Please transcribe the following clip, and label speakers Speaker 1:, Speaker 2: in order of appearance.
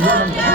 Speaker 1: Yeah.